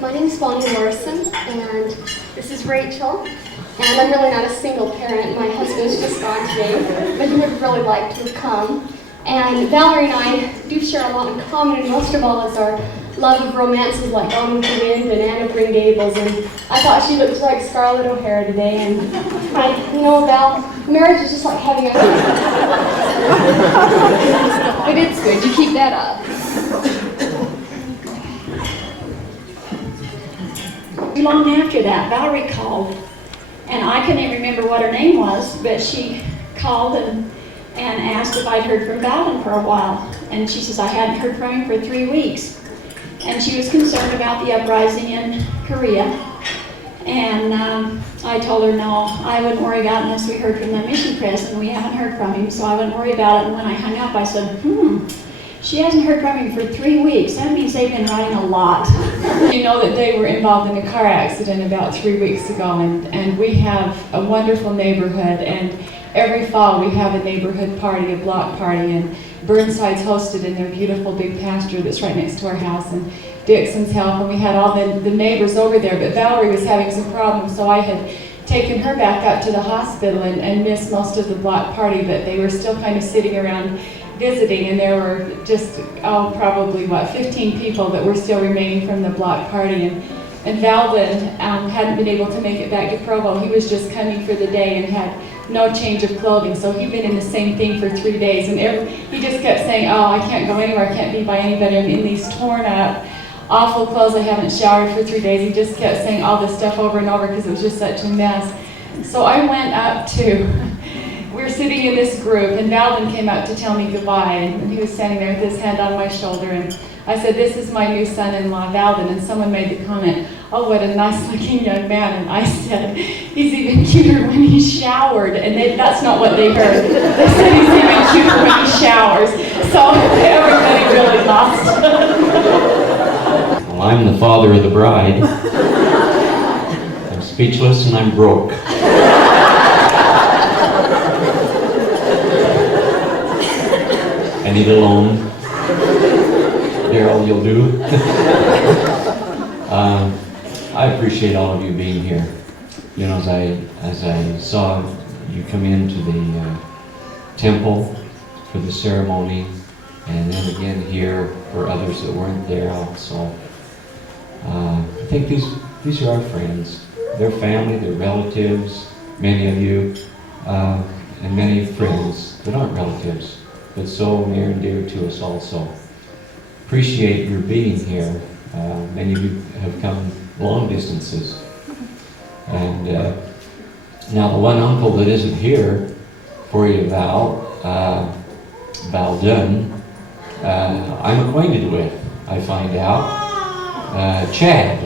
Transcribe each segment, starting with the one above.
My name is Bonnie Morrison, and this is Rachel. And I'm really not a single parent. My husband's just gone today, but he would really like to have come. And Valerie and I do share a lot in common, and most of all is our love of romances like Gone with the Wind and Anne of Green Gables. And I thought she looked like Scarlett O'Hara today. And Val, marriage is just like having a but it's good. You keep that up. Long after that, Valerie called, and I couldn't remember what her name was, but she called and asked if I'd heard from Valen for a while. And she says I hadn't heard from him for 3 weeks. And she was concerned about the uprising in Korea. And I told her, no, I wouldn't worry about it unless we heard from the mission president. We haven't heard from him, so I wouldn't worry about it. And when I hung up, I said, she hasn't heard from him for 3 weeks. That means they've been writing a lot. You know that they were involved in a car accident about 3 weeks ago, and we have a wonderful neighborhood, and every fall we have a neighborhood party, a block party, and Burnside's hosted in their beautiful big pasture that's right next to our house, and Dixon's help, and we had all the neighbors over there, but Valerie was having some problems, so I had taken her back up to the hospital and missed most of the block party, but they were still kind of sitting around visiting, and there were just, probably, 15 people that were still remaining from the block party, and Valdon hadn't been able to make it back to Provo. He was just coming for the day and had no change of clothing, so he'd been in the same thing for 3 days, and he just kept saying, I can't go anywhere, I can't be by anybody, I'm in these torn up, awful clothes, I haven't showered for 3 days. He just kept saying all this stuff over and over because it was just such a mess. So I went up to, we were sitting in this group, and Valdon came up to tell me goodbye, and he was standing there with his hand on my shoulder, and I said, this is my new son-in-law, Valdon, and someone made the comment, oh, what a nice-looking young man, and I said, he's even cuter when he's showered, and that's not what they heard. They said he's even cuter when he showers, so everybody really lost. Well, I'm the father of the bride. I'm speechless and I'm broke. I need a loan. Daryl, you'll do. I appreciate all of you being here. You know, as I saw you come into the temple for the ceremony, and then again here for others that weren't there also. I think these are our friends. They're family, they're relatives, many of you, and many friends that aren't relatives, but so near and dear to us also. Appreciate your being here. Many of you have come long distances. And now the one uncle that isn't here for you, Val Dunn, I'm acquainted with, I find out. Chad,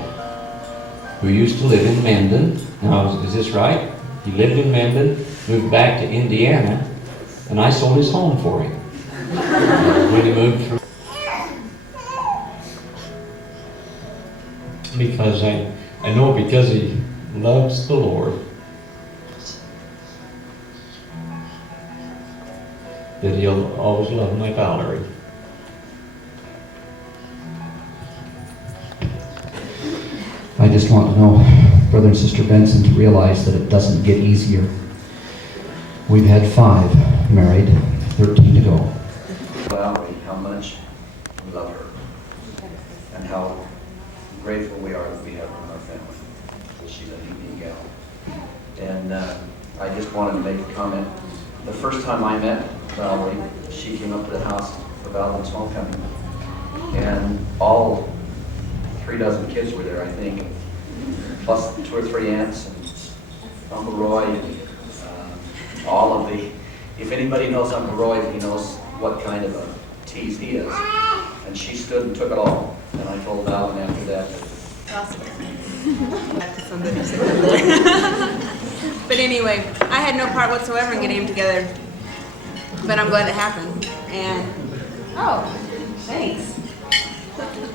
who used to live in Mendon. Now, is this right? He lived in Mendon, moved back to Indiana, and I sold his home for him when he moved through. Because I know because he loves the Lord that he'll always love my Valerie. I just want to know, Brother and Sister Benson, to realize that it doesn't get easier. We've had 5 married, 13 to go. Valerie, how much we love her, and how grateful we are that we have her in our family. She's a neat gal. And I just wanted to make a comment. The first time I met Valerie, she came up to the house for Valdon's homecoming, and all 3 dozen kids were there, I think, plus 2 or 3 aunts and Uncle Roy, and all of the, if anybody knows Uncle Roy, he knows what kind of a tease he is. And she stood and took it all. And I told Valen after that. But anyway, I had no part whatsoever in getting them together, but I'm glad it happened. And thanks.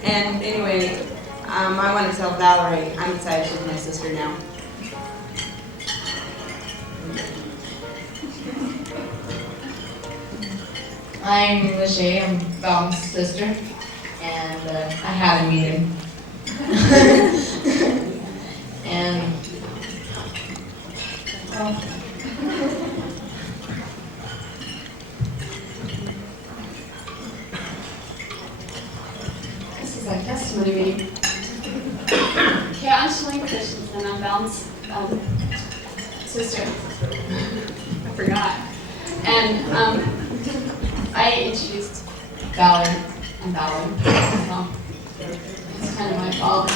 And anyway, I want to tell Valerie I'm excited she's my sister now. I'm Lachey, I'm Val's sister, and I had a meeting. testimony meeting. Okay, I'm Cheryl Campbell, and I'm Val's sister. I forgot. And I introduced Valerie and Valerie. So it's kind of my fault.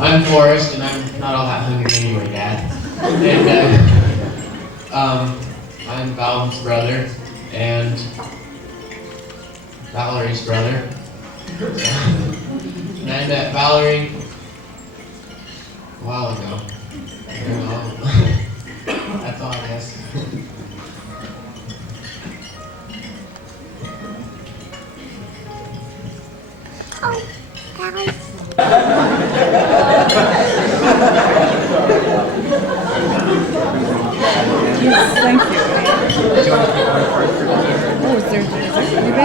I'm Forrest, and I'm not all that hungry anyway, Dad. And I'm Val's brother and Valerie's brother. And I met Valerie a while ago. I don't know. That's all, I guess. Yes, thank you. Oh, is there? You bet.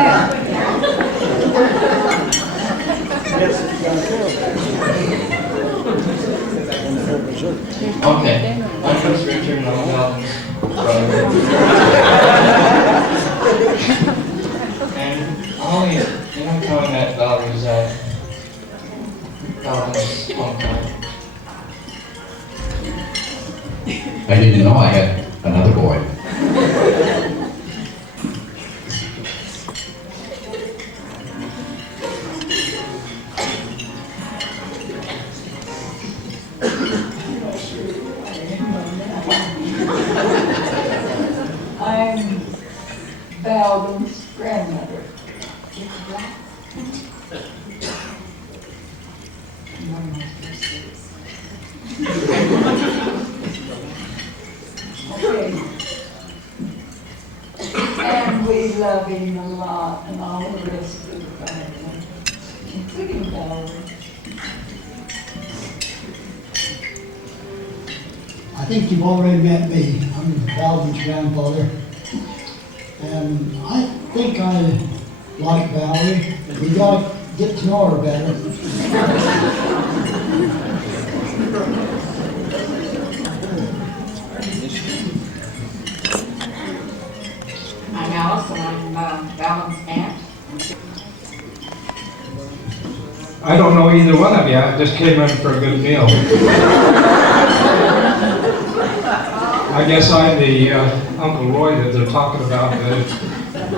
Okay. I'm just Richard, and I'm Val's brother. And only, you know, how I met Valerie's Val's hometown. I didn't know I had another boy. I'm Val's grandmother. Okay. And we love him a lot, and all the rest of the family, including Valerie. I think you've already met me. I'm Valvin's grandfather. And I think I like Valerie. We gotta get to know her better. I'm Alice, and I'm Val's aunt. I don't know either one of you. I just came in for a good meal. I guess I'm the Uncle Roy that they're talking about,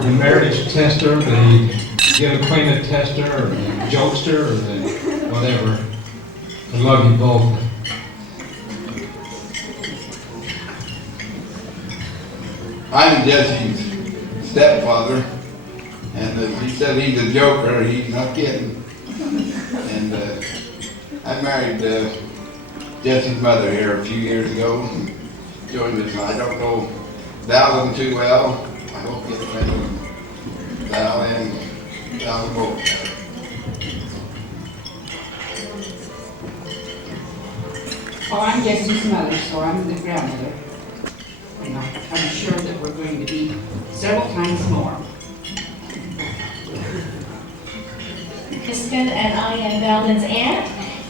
the marriage tester, the get acquainted tester, or the jokester, or the whatever. I love you both. I'm Jesse's stepfather, and he said he's a joker. He's not kidding. And I married Jesse's mother here a few years ago. And joined us. I don't know Val too well. I hope you get to know Val and Val both. Well, I'm Jesse's mother, so I'm the grandmother. And I'm sure that we're going to be several times more. Kristen and I am Valden's aunt,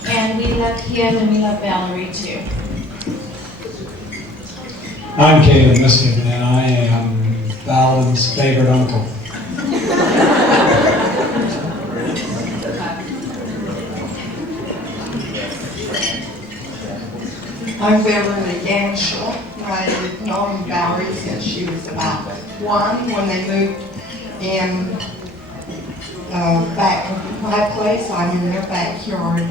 and we love him and we love Valerie too. I'm Caleb Miskin, and I am Valvin's favorite uncle. I'm Beverly Ganshel. I've known Valerie since she was about 1 when they moved in back to my place. I'm in their backyard.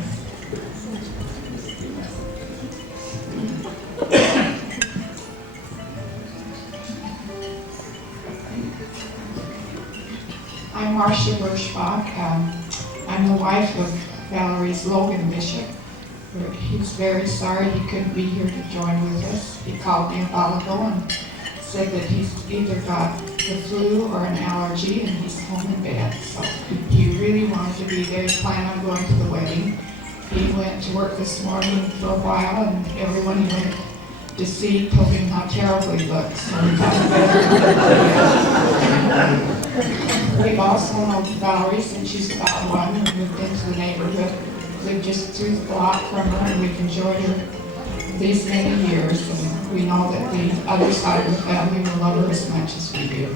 I'm Marcia Birschbach. I'm the wife of Valerie's Logan Bishop. He's very sorry he couldn't be here to join with us. He called me a while ago and said that he's either got the flu or an allergy and he's home in bed. So he really wanted to be there. He planned on going to the wedding. He went to work this morning for a while, and everyone he went to see told him how terrible he looked. So he got better. We've also known Valerie since she's about 1. We moved into the neighborhood. Lived just through the block from her, and we've enjoyed her these many years, and we know that the other side of the family will love her as much as we do.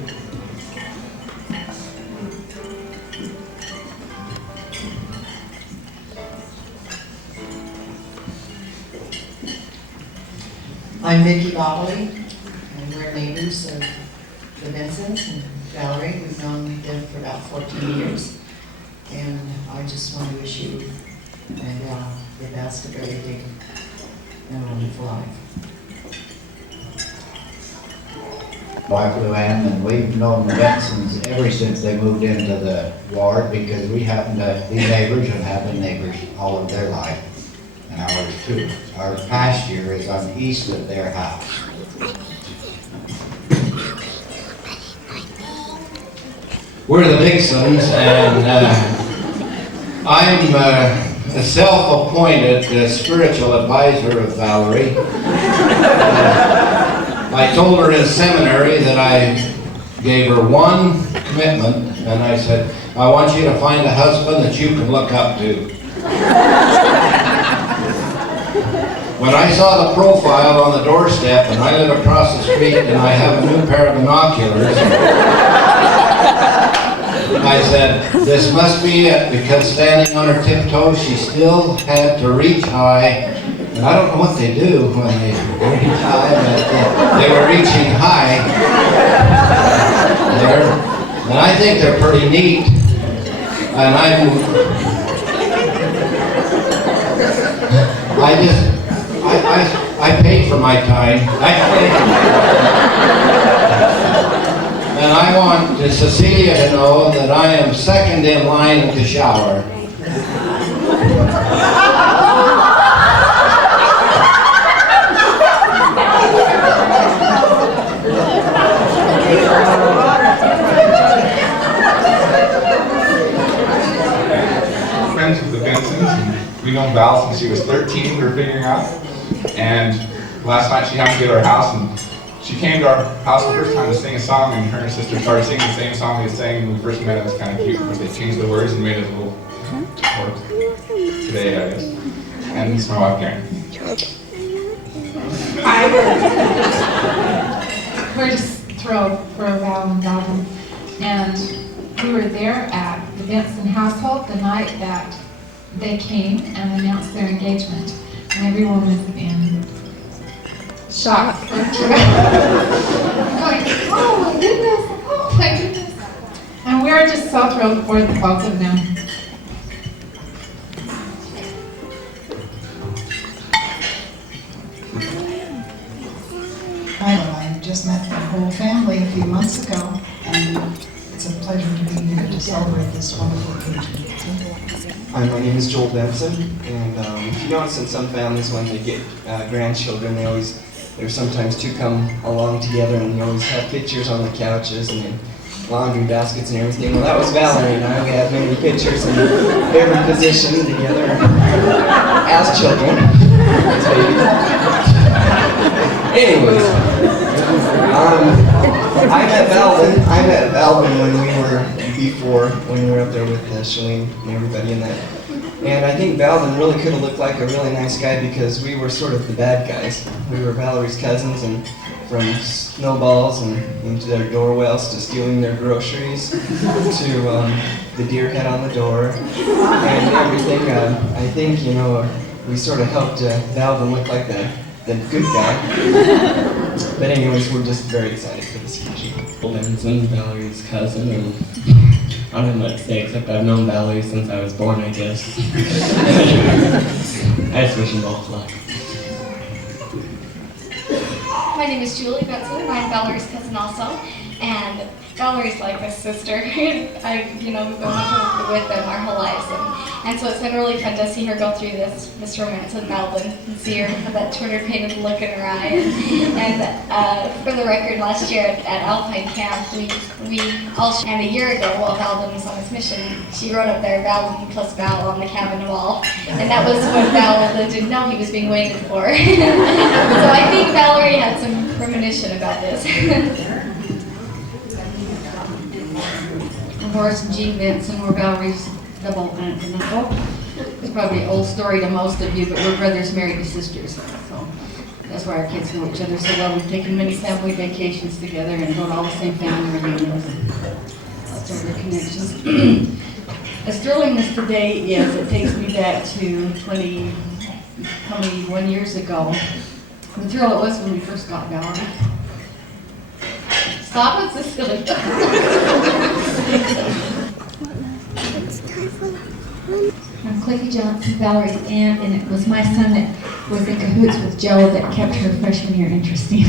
I'm Vicki Bobley, and we're neighbors of the Bensons and Valerie. We've known them for about 14 years. And I just want to wish you and the best, a very big and wonderful life. Wife Luann, and we've known the Bensons ever since they moved into the ward because we happen to be neighbors and have been neighbors all of their life. And ours too. Our pasture is on east of their house. We're the Dixons, and I'm a self-appointed spiritual advisor of Valerie. I told her in seminary that I gave her one commitment, and I said, I want you to find a husband that you can look up to. When I saw the profile on the doorstep, and I live across the street, and I have a new pair of binoculars, I said, this must be it, because standing on her tiptoes, she still had to reach high. And I don't know what they do when they reach high, but they were reaching high there. And I think they're pretty neat. And I paid for my time. And I want Cecilia to know that I am second in line at the shower. Friends with the Bensons, and we've known Val since she was 13, we were figuring out. And last night she happened to get to our house, and she came to our house the first time to sing a song, and her and her sister started singing the same song we sang when we first met. It was kind of cute because they changed the words and made it a little more today, I guess. And this is my wife, Karen. We're just thrilled for Val and Robin. And we were there at the Benson household the night that they came and announced their engagement. And everyone was in shock. Going, oh my goodness, oh my goodness. And we're just so thrilled for the both of them. I just met the whole family a few months ago, and it's a pleasure to be here to celebrate this wonderful occasion. Hi, my name is Joel Benson, and if you notice in some families when they get grandchildren, there's sometimes two come along together, and they always have pictures on the couches and laundry baskets and everything. Well, that was Valerie and I. We had many pictures in every position together as children, as babies. Anyways, I met Valvin when we were up there with Shalene and everybody in that. And I think Valvin really could have looked like a really nice guy because we were sort of the bad guys. We were Valerie's cousins, and from snowballs and into their door wells to stealing their groceries to the deer head on the door and everything. I think, we sort of helped Valvin look like the good guy. But anyways, we're just very excited for this occasion. Benson, Valerie's cousin, and I don't have much to say except I've known Valerie since I was born, I guess. I just wish them both luck. My name is Julie Benson, and I'm Valerie's cousin also. And Valerie's like a sister. We've been with them our whole lives, and so it's been really fun to see her go through this romance with Melvin and see her have that Turner-painted look in her eye. And for the record, last year at Alpine Camp, we all, and a year ago while Valvin was on his mission, she wrote up there Valvin plus Val on the cabin wall, and that was what Valvin didn't know he was being waited for. So I think Valerie had some premonition about this. Horace and Jean Benson were Valerie's double aunt and uncle. It's probably an old story to most of you, but we're brothers married to sisters. So That's where our kids know each other so well. We've taken many family vacations together and go to all the same family reunions. Lots of other connections. As thrilling as today is, it takes me back to 21 years ago. The thrill it was when we first got Valerie. Stop, it's so silly. I'm Cliffy Johnson, Valerie's aunt, and it was my son that was in cahoots with Joe that kept her freshman year interesting.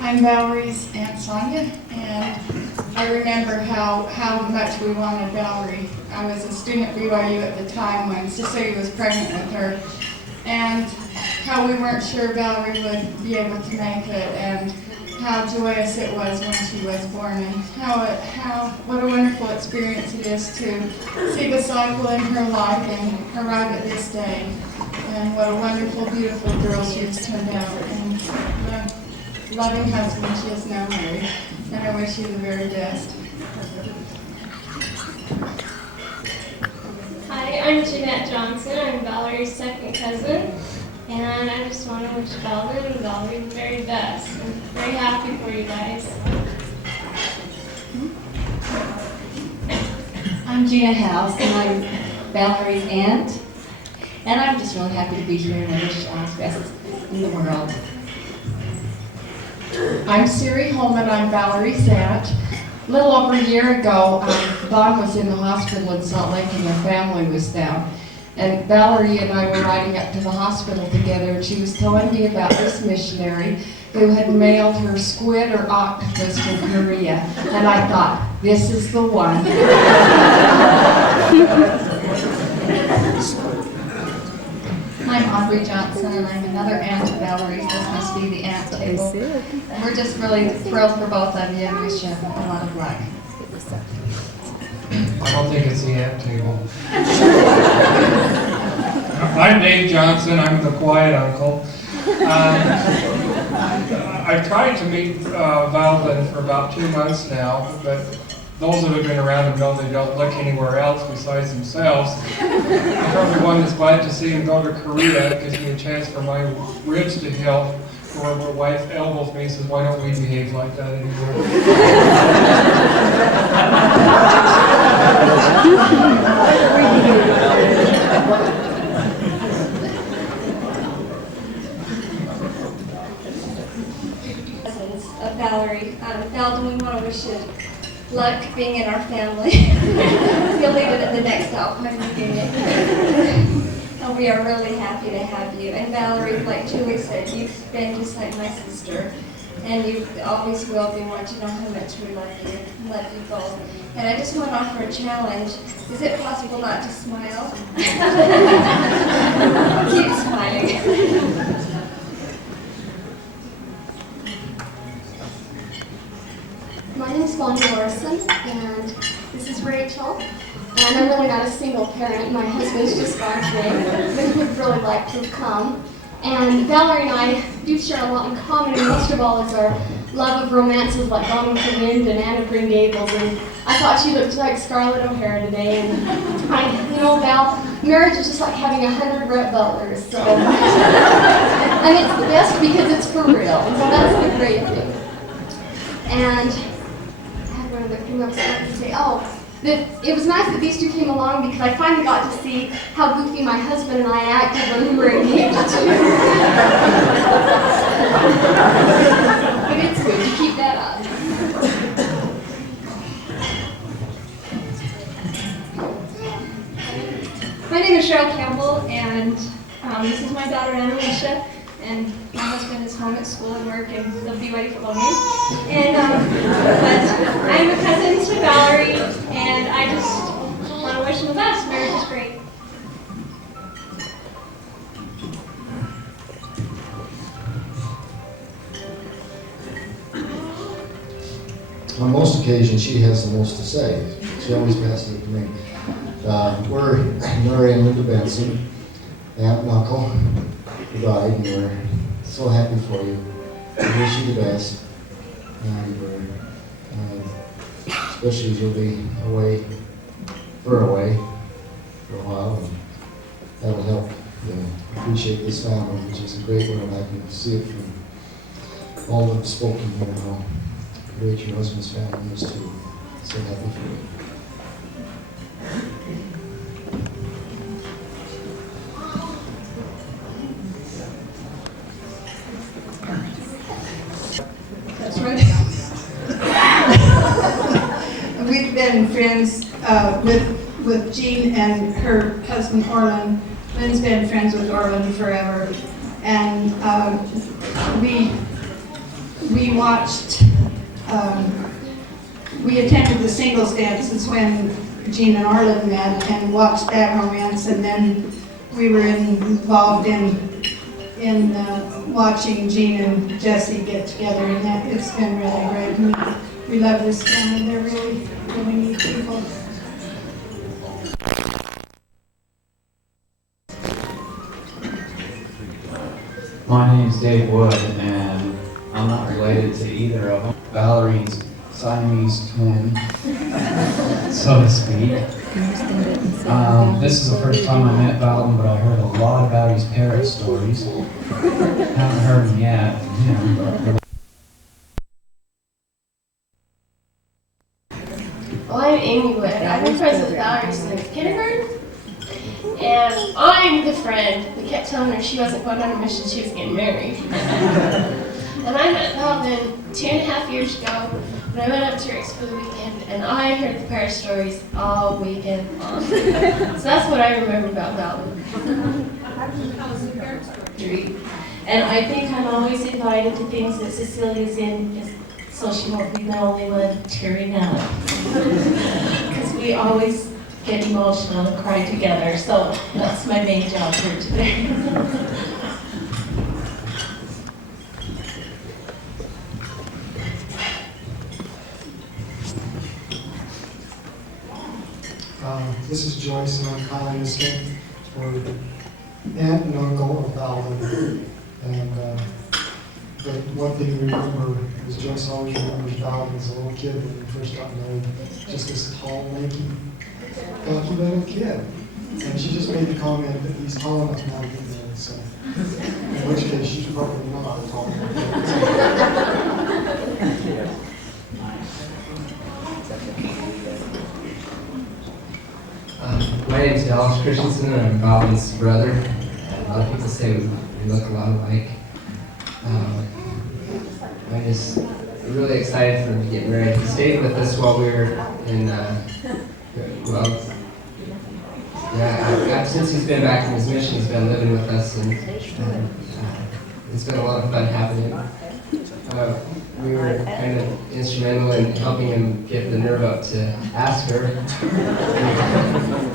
I'm Valerie's Aunt Sonia, and I remember how much we wanted Valerie. I was a student at BYU at the time when Cecilia was pregnant with her, and how we weren't sure Valerie would be able to make it, and how joyous it was when she was born, and what a wonderful experience it is to see the cycle in her life and arrive at this day. And what a wonderful, beautiful girl she has turned out, and the loving husband she is now married. And I wish you the very best. Hi, I'm Jeanette Johnson. I'm Valerie's second cousin. And I just want to wish Belden and Valerie the very best. I'm very happy for you guys. I'm Gina House, and I'm Valerie's aunt. And I'm just really happy to be here, and I wish all the best in the world. I'm Siri Holman. I'm Valerie's aunt. A little over a year ago, Don was in the hospital in Salt Lake, and their family was down. And Valerie and I were riding up to the hospital together, and she was telling me about this missionary who had mailed her squid or octopus from Korea. And I thought, this is the one. I'm Audrey Johnson, and I'm another aunt of Valerie's. This must be the aunt table. And we're just really thrilled for both of you and wish you a lot of luck. I don't think it's the ant table. I'm Dave Johnson. I'm the quiet uncle. I've tried to meet Valvin for about 2 months now, but those that have been around him know they don't look anywhere else besides themselves. I'm probably one that's glad to see him go to Korea. It gives me a chance for my ribs to heal. Where my wife elbows me and says, why don't we behave like that anymore? Of Valerie. Belden, we want to wish you luck being in our family. You'll leave it at the next Alpine meeting. And we are really happy to have you. And Valerie, like Julie said, you've been just like my sister. And you always will be. Want to know how much we love you. Love you both. And I just want to offer a challenge. Is it possible not to smile? Keep smiling. My name is Bonnie Morrison, and this is Rachel. And I'm really not a single parent. My husband's just gone today, but he would really like to come. And Valerie and I do share a lot in common, and most of all is our love of romances like Gone with the Wind and Anne of Green Gables. And I thought she looked like Scarlett O'Hara today. And Val, marriage is just like having 100 Rhett Butlers. So, and it's the best because it's for real. And so that's the great thing. And I had one other thing I was going to say. It was nice that these two came along because I finally got to see how goofy my husband and I acted when we were engaged. But it's good to keep that up. My name is Cheryl Campbell, and this is my daughter Anna Alicia. And my husband is home at school and work, and they'll be ready for the game. And but I'm a cousin to Valerie, and I just want to wish them the best. Marriage is great. On most occasions, she has the most to say. She always passes it to me. We're Murray and Linda Benson, aunt and uncle, who died, and we're so happy for you. We wish you the best, and we're, especially as you'll be away for a while, and that'll help appreciate this family, which is a great one, and I can see it from all that have spoken here, how great your husband's family is too. So happy for you. That's right. We've been friends with Jean and her husband Orland. Lynn's been friends with Orland forever, and we watched. We attended the singles dances when Jean and Orland met, and watched that romance, and then we were involved in watching Jean and Jesse get together, and that it's been really great. We love this family. They're really, really neat people. My name's Dave Wood, and I'm not related to either of them. Valerie's Siamese twin, so to speak. This is the first time I met Valden, but I heard a lot about his parrot stories. Haven't heard them yet from him. Well, I'm Amy Wood. I've been friends with Valerie since kindergarten. And I'm the friend that kept telling her she wasn't going on a mission, she was getting married. And I met Valden 2.5 years ago when I went up to Rick's for the weekend, and I heard the parrot stories all weekend long. So that's what I remember about Valden. And I think I'm always invited to things that Cecilia's in, so she won't be the only one tearing up. Because we always get emotional and cry together, so that's my main job here today. This is Joyce, and I'm calling this one for aunt and uncle of Valden. And but one thing we remember is Joyce always remembers Valden as a little kid when we first got married. Just this tall, lanky, cocky little kid. And she just made the comment that he's tall enough now to get married. So, in which case, she's probably not tall enough. My name is Dallas Christensen, and I'm Valden's brother. A lot of people say we look a lot alike. I'm just really excited for him to get married. He stayed with us while we were in, since he's been back from his mission, he's been living with us, and it's been a lot of fun having him. We were kind of instrumental in helping him get the nerve up to ask her.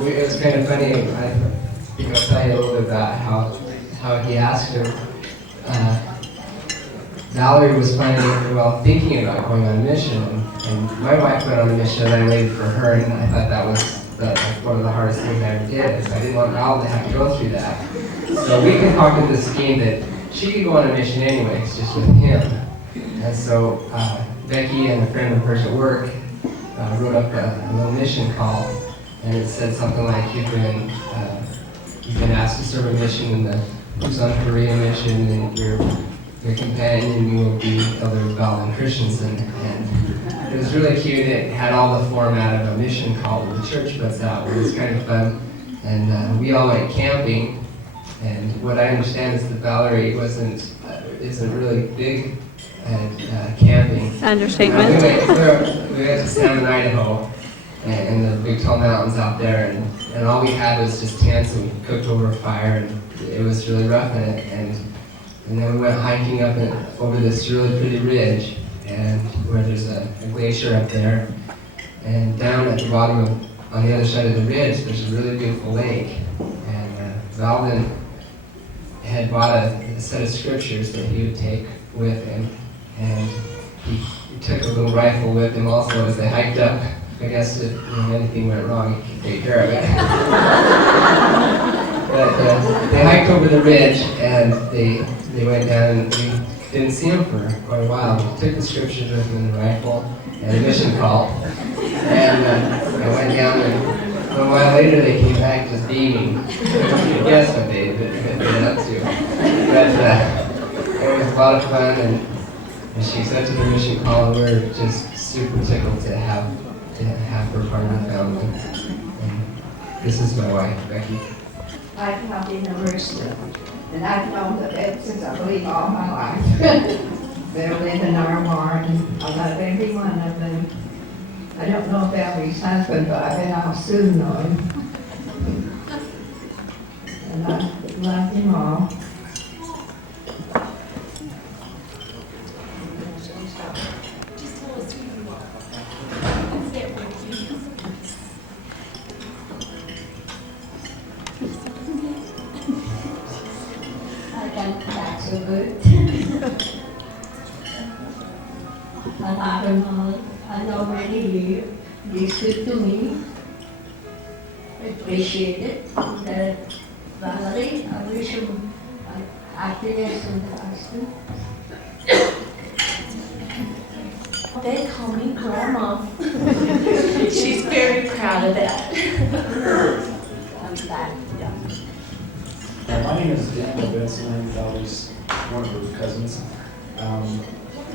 It was kind of funny. I think I'll tell you a little bit about how he asked her. Valerie was thinking about going on a mission, and my wife went on a mission, and I waited for her, and I thought that was one of the hardest things I ever did. Is I didn't want Val to have to go through that. So we concocted this scheme that she could go on a mission anyways, just with him. And so Becky and a friend of hers at work wrote up a little mission call, and it said something like, you've been asked to serve a mission in the Busan Korea mission, and your companion will be Elder Valden Christensen. And it was really cute. It had all the format of a mission call that the church puts out. It was kind of fun. And we all went camping. And what I understand is that Valerie isn't really big at camping. Understatement. We went to Salmon, Idaho, and the big tall mountains out there, and all we had was just tents, and we cooked over a fire, and it was really rough in it. And then we went hiking up over this really pretty ridge, and where there's a glacier up there, and down at the bottom on the other side of the ridge, there's a really beautiful lake. And Valden had bought a set of scriptures that he would take with him, and he took a little rifle with him also as they hiked up. I guess if anything went wrong, he could take care of it. But they hiked over the ridge, and they went down, and we didn't see him for quite a while. We took the scriptures with him and the rifle and a mission call, and I went down and a while later they came back just beaming. You guess what they'd been up to. But it was a lot of fun, and she accepted her mission call, and we're just super tickled to have her part of the family. And this is my wife, Becky. I'm Kathy Mercer, and I've known the Bensons, I believe, all my life. They live in our ward, and I love every one of them. I don't know Valerie's husband, but I bet I'll soon know him. And I love them all. I can back so good. I love them all. I know many you. Be good to me. I appreciate it. Valerie, I wish you happiness and husband. They call me Grandma. She's very proud of that. I'm glad. My name is Daniel Benson. I'm Valerie's one of her cousins.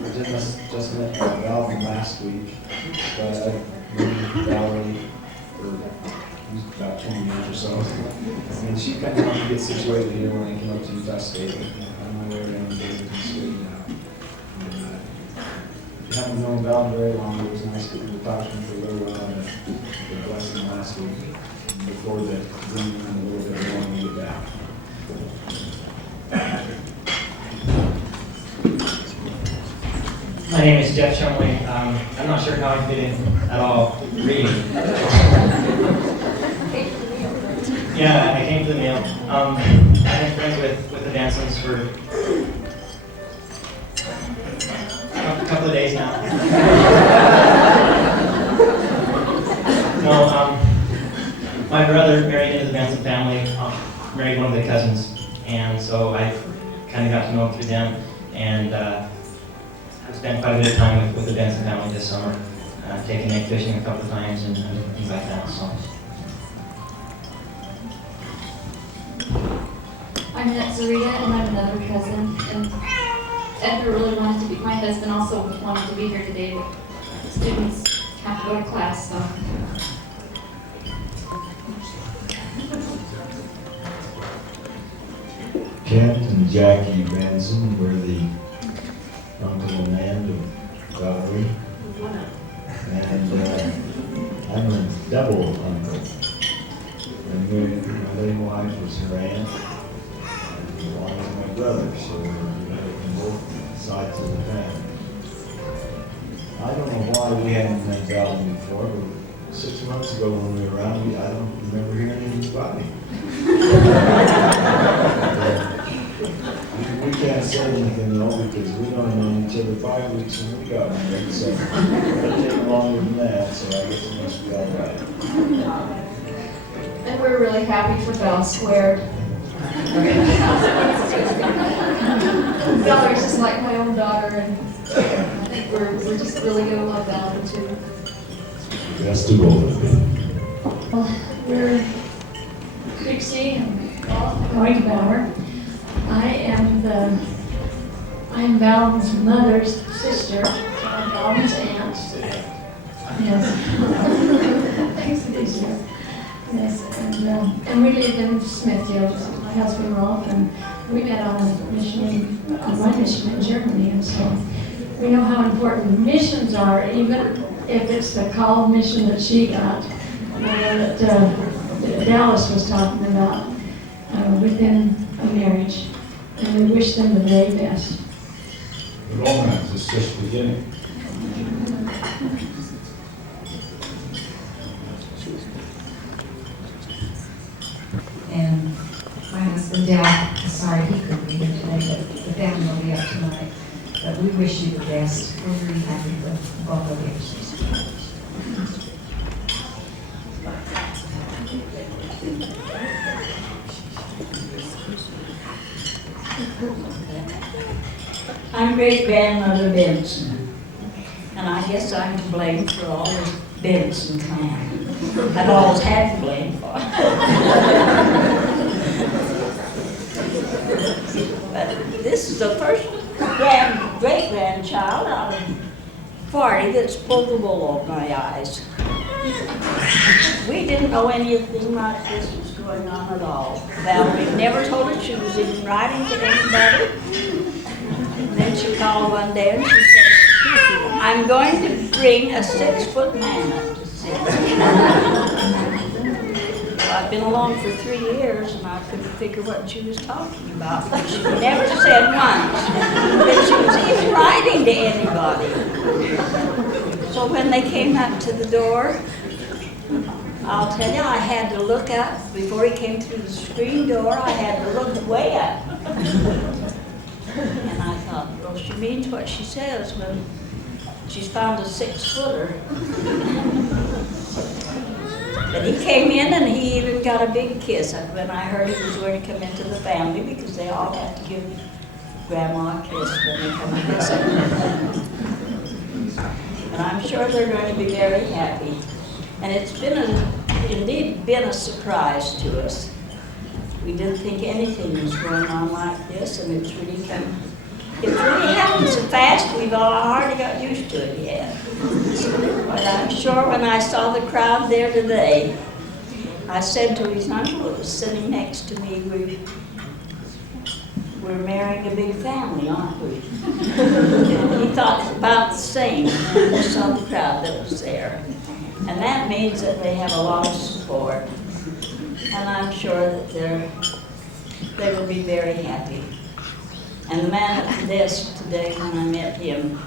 We just met Val last week, but I've known Valerie for about 20 years or so. I mean, she kind of helped me get situated here when I came up to Utah State. I'm on my way around getting situated now. I haven't known Val very long. It was nice to talk to him for a little while and the blessing last week before the Zoom a little bit more when we get back. My name is Jeff Shumley. I'm not sure how I fit in at all reading. Yeah, I came to the meal. I've been friends with the Dansons for a couple of days now. No, my brother married into the Benson family, married one of the cousins, and so I kind of got to know him through them, and I've spent quite a bit of time with the Benson family this summer, taking egg fishing a couple of times and things like that. So. I'm Annette Zarita, and I'm another cousin. And Edgar really wanted to be, my husband also wanted to be here today, but students have to go to class, so. Kent and Jackie Benson were the uncle and aunt of Valerie. And I'm a double uncle. And my late wife was her aunt, and one was my brother, so we had it from both sides of the family. I don't know why we hadn't met Valerie before, but 6 months ago when we were around, I don't remember hearing anything about him. We can't say anything though, because we don't know each other 5 weeks when we got married, so it'll take longer than that, so I guess it must be all right. And we're really happy for Val Squared. Valerie's just like my own daughter, and I think we're just really gonna love Valerie too. That's too old of me. Well, we're Trixie and Whitebauer. I am Val's mother's sister, Val's aunt. Yes. Thanks for this year. Yes, and we live in Smithfield. My husband Rolf, and we met on my mission in Germany, and so we know how important missions are, even if it's the call mission that she got, that Dallas was talking about within a marriage, and we wish them the very best. The romance is just beginning. And my husband Dal, sorry he couldn't be here today, but the family will be up tonight. But we wish you the best. We're really happy for both of you. I'm great grandmother Benson, and I guess I'm to blame for all this Benson clan. I've always had to blame for. But this is the first great-grandchild out of 40 that's pulled the wool over my eyes. We didn't know anything like this was going on at all. Valerie never told her she was even writing to anybody. And then she called one day and she said, I'm going to bring a 6-foot man up to see. Well, I've been along for 3 years and I couldn't figure what she was talking about. But she never said once that she was even writing to anybody. So when they came up to the door, I'll tell you, I had to look up, before he came through the screen door, I had to look way up. And I thought, well, she means what she says when she's found a 6-footer. But he came in and he even got a big kiss when I heard he was going to come into the family, because they all have to give Grandma a kiss when they come to visit. And I'm sure they're going to be very happy. And it's been indeed been a surprise to us. We didn't think anything was going on like this, and it's really happened so fast we've all hardly got used to it yet. But I'm sure when I saw the crowd there today, I said to his uncle who was sitting next to me, we're marrying a big family, aren't we? And he thought about the same when he saw the crowd that was there. And that means that they have a lot of support. And I'm sure that they will be very happy. And the man at the desk today, when I met him,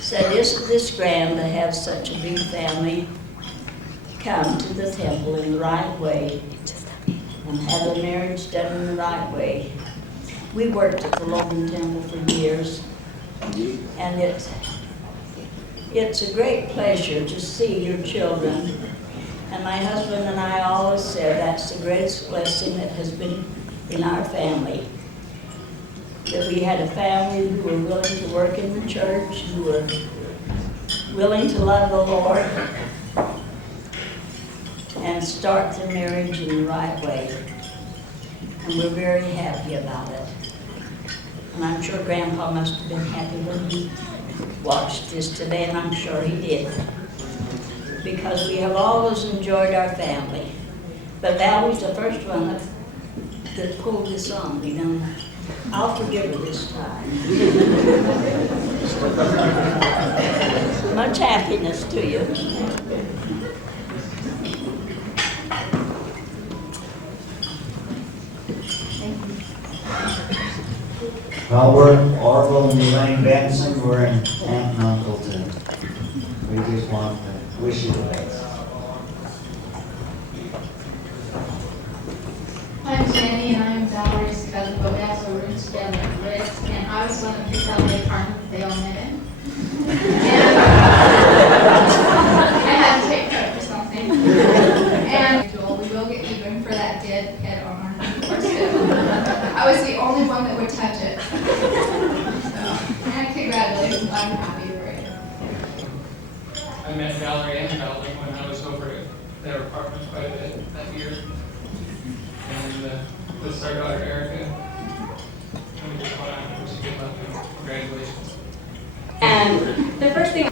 said, isn't this grand to have such a big family come to the temple in the right way and have a marriage done in the right way? We worked at the Logan Temple for years, and it's a great pleasure to see your children. And my husband and I always said that's the greatest blessing that has been in our family. That we had a family who were willing to work in the church, who were willing to love the Lord and start their marriage in the right way. And we're very happy about it. And I'm sure Grandpa must have been happy when he watched this today, and I'm sure he did. Because we have always enjoyed our family. But Valerie's the first one that pulled this on, you know. I'll forgive her this time. Much happiness to you. Well, we're Orville and Elaine Benson. We're an aunt and uncle too. We just want to wish you the best. I'm Jenny and I'm Valerie's cousin, but we also room together at Rick's, and I was one of the family apartment that they all met in. And I had to take credit for something. And we will get even for that dead head on our doorstep. I was the only one that would touch it. And congratulations, I'm happy for it. I met Valerie and Valerie when I was over at their apartment quite a bit that year. And this is our daughter Erica. And we just want to wish you good luck and congratulations. And the first thing,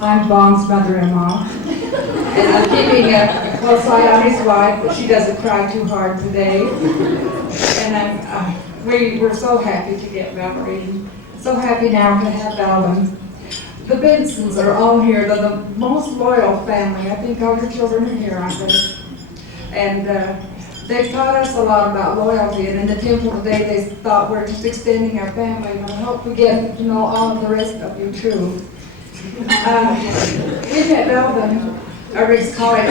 I'm Bond's mother-in-law, and I'm keeping a close eye on his wife, but she doesn't cry too hard today. And we're so happy to get Valerie, so happy now to have Alvin. The Bensons are all here. They're the most loyal family. I think all your children are here, aren't they? And they've taught us a lot about loyalty, and in the temple today they thought we're just extending our family, and I hope we get to know all of the rest of you too. We met Melvin at Riggs College.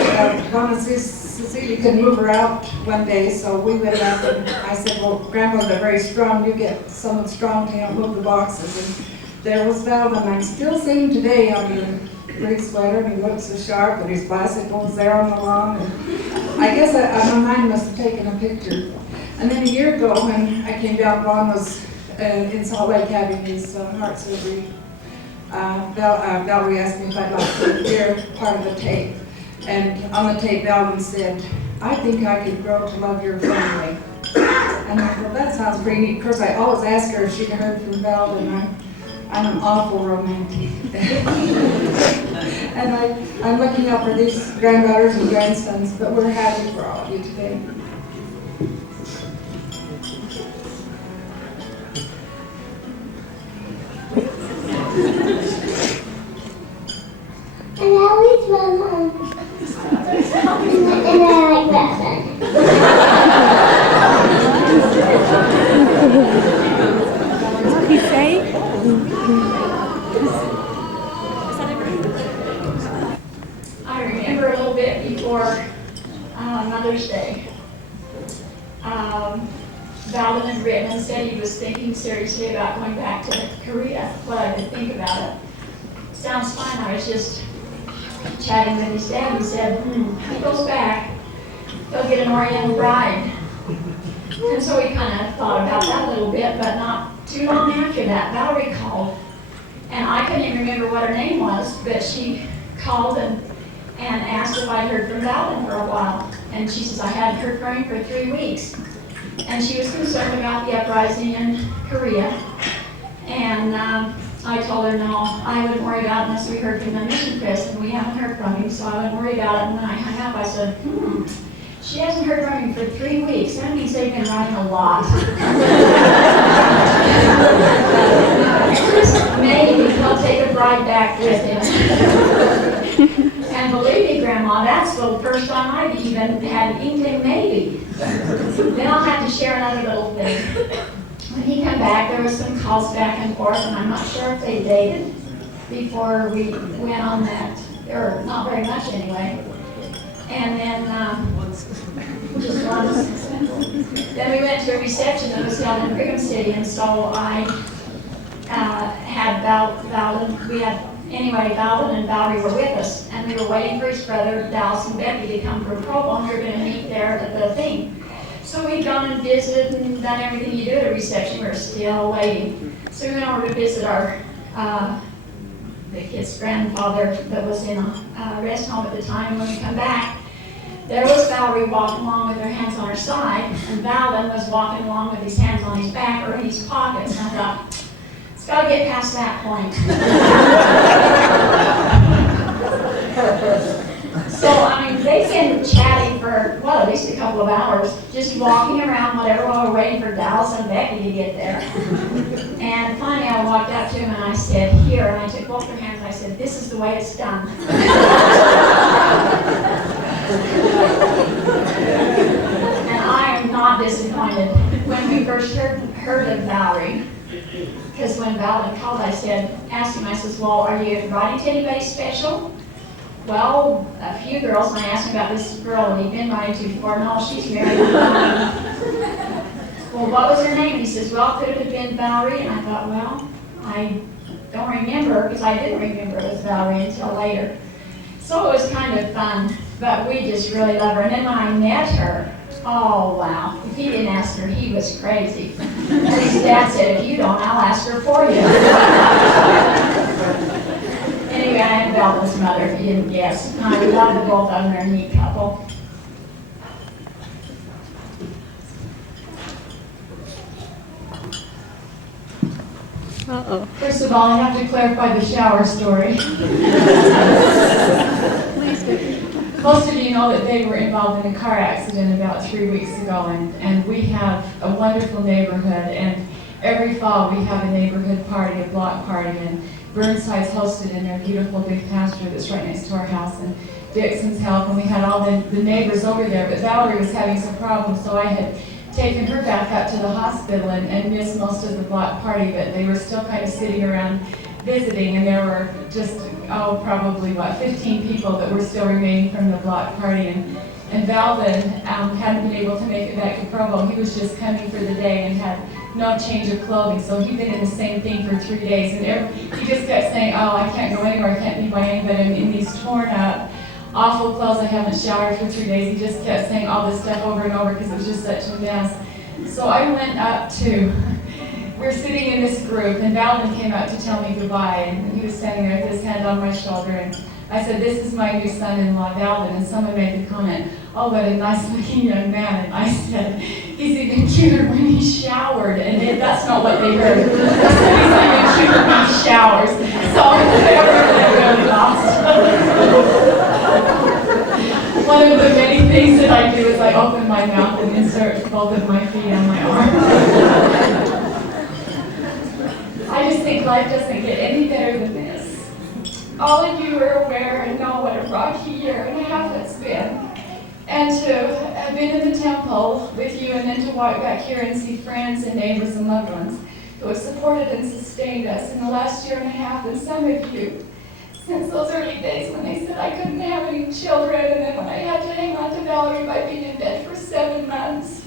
Cecilia couldn't move her out one day, so we went up and I said, well, Grandma's very strong, you get someone strong to help move the boxes. And there was Melvin. I still see him today on the Riggs sweater, and he looks so sharp, and his bicycle's there on the lawn. And I guess my mind must have taken a picture. And then a year ago when I came down, Ron was in Salt Lake having his heart surgery. Valerie asked me if I'd like to hear part of the tape. And on the tape, Valerie said, "I think I could grow to love your family." And I thought, that sounds pretty neat. Of course, I always ask her if she'd heard from Val, and I'm an awful romantic. And I'm looking out for these granddaughters and grandsons, but we're happy for all of you today. And I always run and I like that. What did he say? I remember a little bit before Mother's Day. Valdon had written and said he was thinking seriously about going back to Korea. What I would think about it. Sounds fine. I was just chatting with his dad and said, if he goes back, he'll get an Oriental bride. And so we kind of thought about that a little bit, but not too long after that, Valerie called. And I couldn't even remember what her name was, but she called and asked if I'd heard from Valdon for a while. And she says, I hadn't heard from him for 3 weeks. And she was concerned about the uprising in Korea. And I told her, no, I wouldn't worry about it unless we heard from the mission press, and we haven't heard from him, so I wouldn't worry about it. And when I hung up, I said, she hasn't heard from him for 3 weeks. That means they've been writing a lot. Maybe he'll take a bride back with him. And believe me, Grandma, that's the first time I've even had an inkling maybe. Then I'll have to share another little thing. When he came back, there was some calls back and forth, and I'm not sure if they dated before we went on that, or not very much anyway. And then just once. Then we went to a reception that was down in Brigham City, and so I had Valdon and Valerie were with us, and we were waiting for his brother, Dallas and Becky, to come for Provo, and we were going to meet there at the thing. So we'd gone and visited and done everything you do at a reception. We were still waiting. So we went over to visit the kid's grandfather that was in a rest home at the time. And when we come back, there was Valerie walking along with her hands on her side, and Valdon was walking along with his hands on his back or in his pockets. And I thought, it's got to get past that point. So, I mean, they've been chatting for, well, at least a couple of hours, just walking around, whatever, while we're waiting for Dallas and Becky to get there. And finally, I walked up to him and I said, here, and I took both their hands and I said, this is the way it's done. And I am not disappointed. When we first heard of Valerie, because when Valerie called, I asked him, I says, well, are you writing to anybody special? Well, a few girls, and I asked him about this girl he'd been writing to before. No, she's married. Well, what was her name? And he says, well, could it have been Valerie? And I thought, well, I don't remember, because I didn't remember it was Valerie until later. So it was kind of fun, but we just really love her. And then when I met her, oh, wow. If he didn't ask her, he was crazy. And his dad said, if you don't, I'll ask her for you. Anyway, I am Valdon's mother, if you didn't guess. I love the both of them. They're a neat couple. Uh-oh. First of all, I have to clarify the shower story. Most of you know that they were involved in a car accident about 3 weeks ago, and we have a wonderful neighborhood, and every fall we have a neighborhood party, a block party, and Burnside's hosted in their beautiful big pasture that's right next to our house, and Dixon's help, and we had all the neighbors over there, but Valerie was having some problems, so I had taken her back up to the hospital and missed most of the block party, but they were still kind of sitting around visiting, and there were just, probably 15 people that were still remaining from the block party, and Valdon hadn't been able to make it back to Provo. He was just coming for the day and had no change of clothing, so he'd been in the same thing for 3 days, and he just kept saying, oh, I can't go anywhere, I can't be by anybody. I'm in these torn up, awful clothes, I haven't showered for 3 days. He just kept saying all this stuff over and over because it was just such a mess. So I went up to we're sitting in this group, and Balvin came out to tell me goodbye, and he was standing there with his hand on my shoulder, and I said, "This is my new son-in-law, Balvin," and someone made the comment, "Oh, what a nice-looking young man," and I said, "He's even cuter when he showered," and that's not what they heard. They said he's even cuter when he showers, so everybody really lost. One of the many things that I do is I open my mouth and insert both of my feet on my arm. I just think life doesn't get any better than this. All of you are aware and know what a rocky year and a half it's been. And to have been in the temple with you and then to walk back here and see friends and neighbors and loved ones who have supported and sustained us in the last year and a half, and some of you since those early days when they said I couldn't have any children, and then when I had to hang on to Valerie by being in bed for 7 months.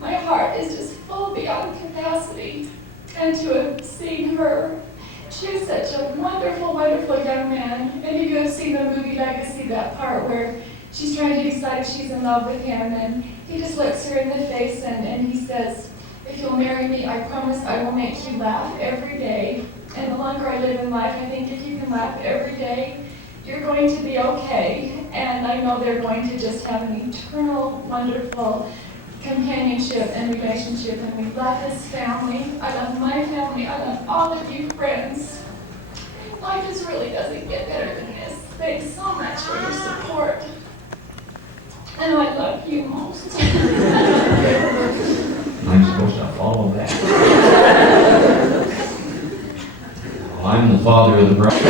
My heart is just full beyond capacity. And to have seen her, she's such a wonderful, wonderful young man. Many of you have seen the movie Legacy, that part where she's trying to decide if she's in love with him, and he just looks her in the face and he says, "If you'll marry me, I promise I will make you laugh every day. And the longer I live in life, I think if you can laugh every day, you're going to be okay." And I know they're going to just have an eternal, wonderful companionship and relationship. And we love this family. I love my family. I love all of you friends. Life just really doesn't get better than this. Thanks so much for your support. And I love you most. I'm supposed to follow that. I'm the father of the bride.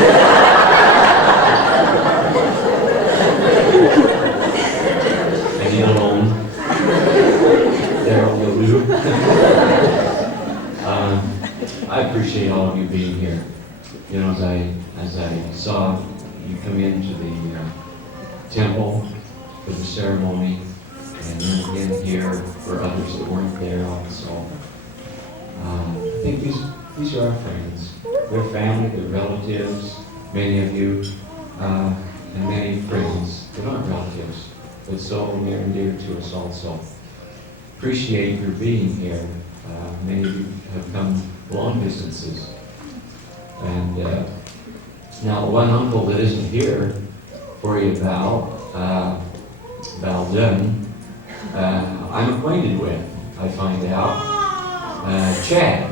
And the alone. Daryl will do. I appreciate all of you being here. You know, as I saw you come into the temple for the ceremony, and then again here for others that weren't there also. I think these are our friends. They're family, they're relatives, many of you, and many friends that aren't relatives, but so near and dear to us also. Appreciate your being here. Many of you have come long distances. And now one uncle that isn't here for you, Val Dunn, I'm acquainted with, I find out. Chad,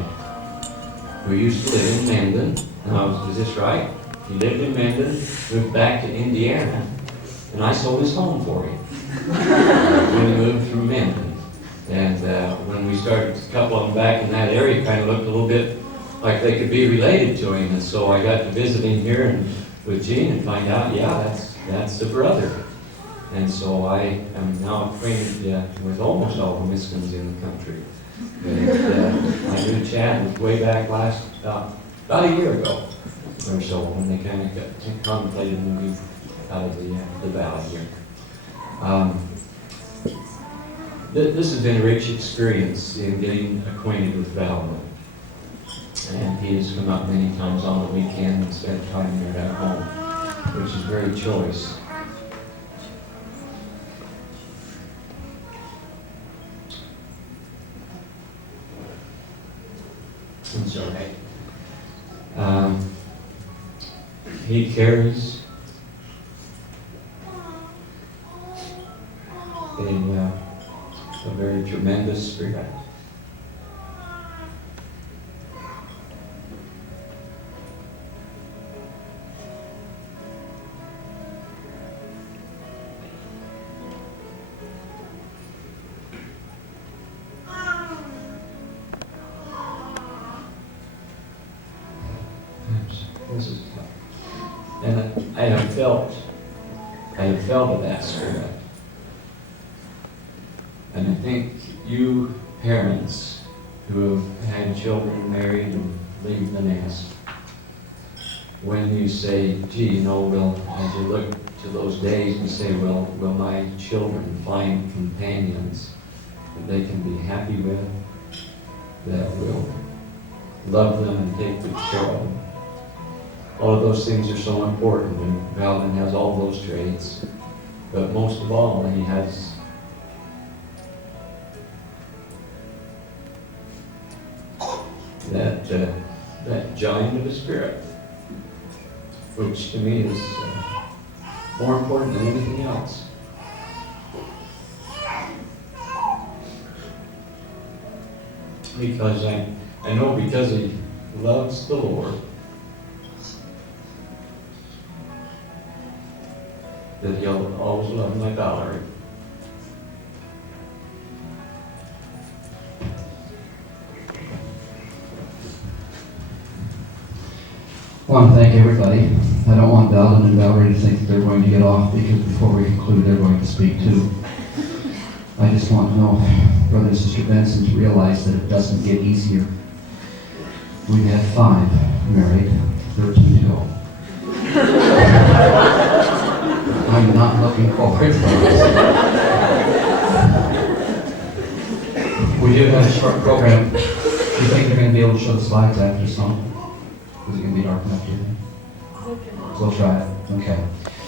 who used to live in Mendon. Is this right? He lived in Mendon, moved back to Indiana, and I sold his home for him when he moved through Mendon. And when we started, a couple of them back in that area kind of looked a little bit like they could be related to him. And so I got to visit him here and with Jean and find out, yeah, that's the brother. And so I am now acquainted with almost all the Miskins in the country. But I knew Chad way back about a year ago or so when they kind of contemplated moving out of the valley here. This has been a rich experience in getting acquainted with Val. And he has come up many times on the weekend and spent time here at home, which is very choice. I'm sorry. He carries a very tremendous spirit. This is tough. And I have felt of that spirit. And I think you parents who have had children married and leave the nest, when you say, gee, you know, well, as you look to those days and say, well, will my children find companions that they can be happy with, that will love them and take good care of them? All of those things are so important, and Valvin has all those traits, but most of all, he has that giant of a spirit, which to me is more important than anything else. Because I know because he loves the Lord, that he'll always love my Valerie. I want to thank everybody. I don't want Dallin and Valerie to think that they're going to get off, because before we conclude, they're going to speak too. I just want to know, Brother and Sister Benson, to realize that it doesn't get easier. We've had 5 married, 13 to go. I'm not looking forward to this. We do have a short program. Do you think they're going to be able to show the slides after the song? Is it going to be dark enough here? We'll try it. Okay.